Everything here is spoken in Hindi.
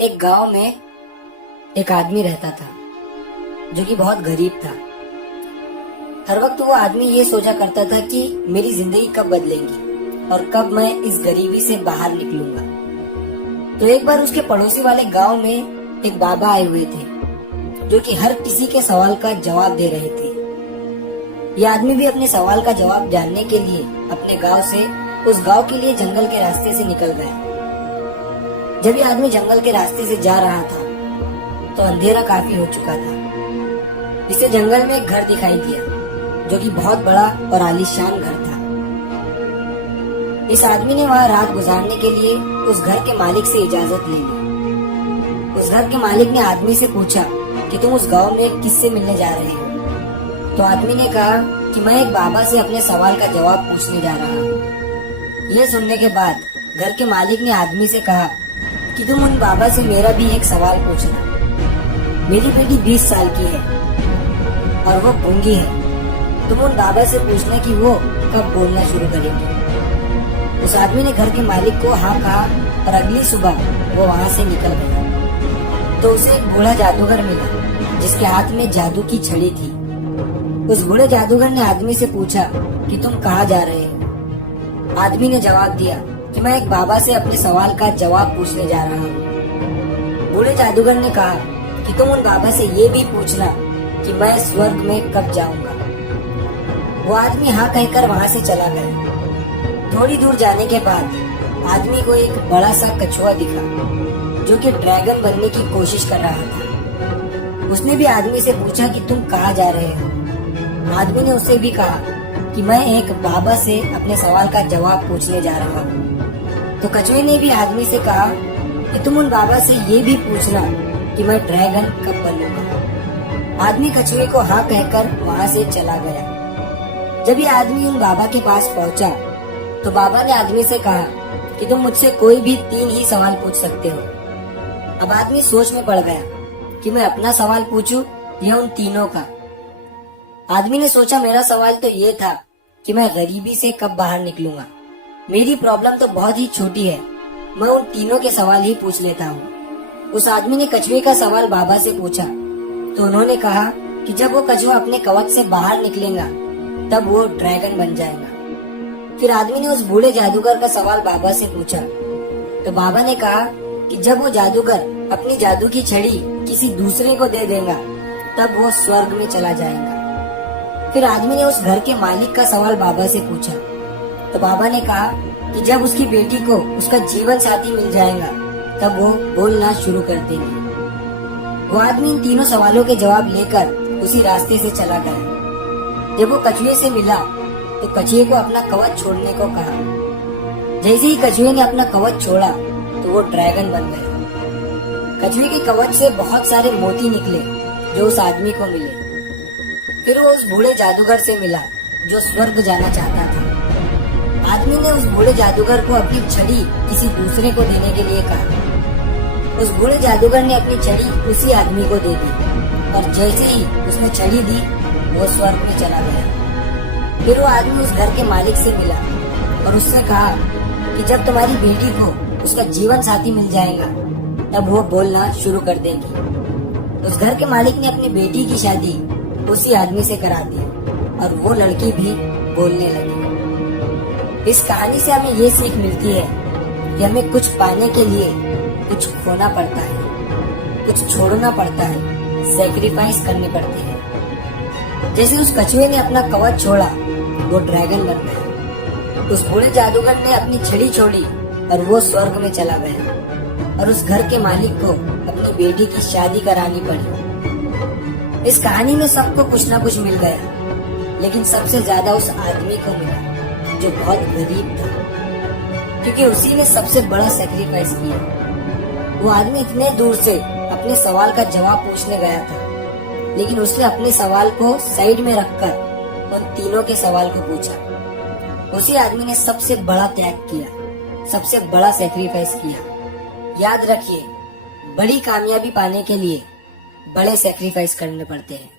एक गांव में एक आदमी रहता था जो कि बहुत गरीब था। हर वक्त वो आदमी ये सोचा करता था कि मेरी जिंदगी कब बदलेगी और कब मैं इस गरीबी से बाहर निकलूंगा। तो एक बार उसके पड़ोसी वाले गांव में एक बाबा आए हुए थे जो कि हर किसी के सवाल का जवाब दे रहे थे। ये आदमी भी अपने सवाल का जवाब जानने के लिए अपने गांव से उस गांव के लिए जंगल के रास्ते से निकल गया। जब ये आदमी जंगल के रास्ते से जा रहा था तो अंधेरा काफी हो चुका था। इसे जंगल में एक घर दिखाई दिया जो कि बहुत बड़ा और आलीशान घर था। इस आदमी ने वहाँ रात गुजारने के लिए उस घर के मालिक से इजाजत ले ली। उस घर के मालिक ने आदमी से पूछा कि तुम उस गांव में किससे मिलने जा रहे हो। तो आदमी ने कहा कि मैं एक बाबा से अपने सवाल का जवाब पूछने जा रहा हूँ। यह सुनने के बाद घर के मालिक ने आदमी से कहा कि तुम उन बाबा से मेरा भी एक सवाल पूछना। मेरी बेटी 20 साल की है और वो गूंगी है। तुम उन बाबा से पूछना कि वो कब बोलना शुरू करेंगे। उस आदमी ने घर के मालिक को हाँ कहा और अगली सुबह वो वहाँ से निकल गया। तो उसे एक बूढ़ा जादूगर मिला जिसके हाथ में जादू की छड़ी थी। उस बूढ़े जादूगर ने आदमी से पूछा कि तुम कहाँ जा रहे हो। आदमी ने जवाब दिया कि मैं एक बाबा से अपने सवाल का जवाब पूछने जा रहा हूँ। बूढ़े जादूगर ने कहा कि तुम उन बाबा से ये भी पूछना कि मैं स्वर्ग में कब जाऊंगा। वो आदमी हाँ कहकर वहाँ से चला गया। थोड़ी दूर जाने के बाद आदमी को एक बड़ा सा कछुआ दिखा जो कि ड्रैगन बनने की कोशिश कर रहा था। उसने भी आदमी से पूछा कि तुम कहाँ जा रहे हो। आदमी ने उससे भी कहा कि मैं एक बाबा से अपने सवाल का जवाब पूछने जा रहा हूँ। तो कछुए ने भी आदमी से कहा कि तुम उन बाबा से ये भी पूछना कि मैं ड्रैगन कब बनूंगा। आदमी कछुए को हाँ कहकर वहाँ से चला गया। जब ये आदमी उन बाबा के पास पहुँचा तो बाबा ने आदमी से कहा कि तुम मुझसे कोई भी 3 ही सवाल पूछ सकते हो। अब आदमी सोच में पड़ गया कि मैं अपना सवाल पूछूं या उन तीनों का। आदमी ने सोचा मेरा सवाल तो ये था कि मैं गरीबी से कब बाहर निकलूंगा। मेरी प्रॉब्लम तो बहुत ही छोटी है, मैं उन तीनों के सवाल ही पूछ लेता हूँ। उस आदमी ने कछुए का सवाल बाबा से पूछा तो उन्होंने कहा कि जब वो कछुआ अपने कवच से बाहर निकलेगा तब वो ड्रैगन बन जाएगा। फिर आदमी ने उस बूढ़े जादूगर का सवाल बाबा से पूछा तो बाबा ने कहा कि जब वो जादूगर अपनी जादू की छड़ी किसी दूसरे को दे देगा तब वो स्वर्ग में चला जाएगा। फिर आदमी ने उस घर के मालिक का सवाल बाबा से पूछा तो बाबा ने कहा कि जब उसकी बेटी को उसका जीवन साथी मिल जाएगा तब वो बोलना शुरू कर देगी। वो आदमी इन तीनों सवालों के जवाब लेकर उसी रास्ते से चला गया। जब वो कछुए से मिला तो कछुए को अपना कवच छोड़ने को कहा। जैसे ही कछुए ने अपना कवच छोड़ा तो वो ड्रैगन बन गया। कछुए के कवच से बहुत सारे मोती निकले जो उस आदमी को मिले। फिर वो उस बूढ़े जादूगर से मिला जो स्वर्ग जाना चाहता था। आदमी ने उस बूढ़े जादूगर को अपनी छड़ी किसी दूसरे को देने के लिए कहा। उस बूढ़े जादूगर ने अपनी छड़ी उसी आदमी को दे दी और जैसे ही उसने छड़ी दी वो स्वर्ग में चला गया। फिर वो आदमी उस घर के मालिक से मिला और उससे कहा कि जब तुम्हारी बेटी को उसका जीवन साथी मिल जाएगा तब वो बोलना शुरू कर देगी। उस घर के मालिक ने अपनी बेटी की शादी उसी आदमी से करा दी और वो लड़की भी बोलने लगी। इस कहानी से हमें ये सीख मिलती है कि हमें कुछ पाने के लिए कुछ खोना पड़ता है, कुछ छोड़ना पड़ता है, सैक्रिफाइस करने पड़ते हैं। जैसे उस कछुए ने अपना कवच छोड़ा वो ड्रैगन बन गया। उस बूढ़े जादूगर ने अपनी छड़ी छोड़ी और वो स्वर्ग में चला गया और उस घर के मालिक को अपनी बेटी की शादी करानी पड़ी। इस कहानी में सबको कुछ ना कुछ मिल गया, लेकिन सबसे ज्यादा उस आदमी को मिला जो बहुत गरीब था, क्योंकि उसी ने सबसे बड़ा सैक्रिफाइस किया। वो आदमी इतने दूर से अपने सवाल का जवाब पूछने गया था, लेकिन उसने अपने सवाल को साइड में रखकर उन तीनों के सवाल को पूछा। उसी आदमी ने सबसे बड़ा त्याग किया, सबसे बड़ा सैक्रिफाइस किया। याद रखिए, बड़ी कामयाबी पाने के लिए बड़े सैक्रिफाइस करने पड़ते हैं।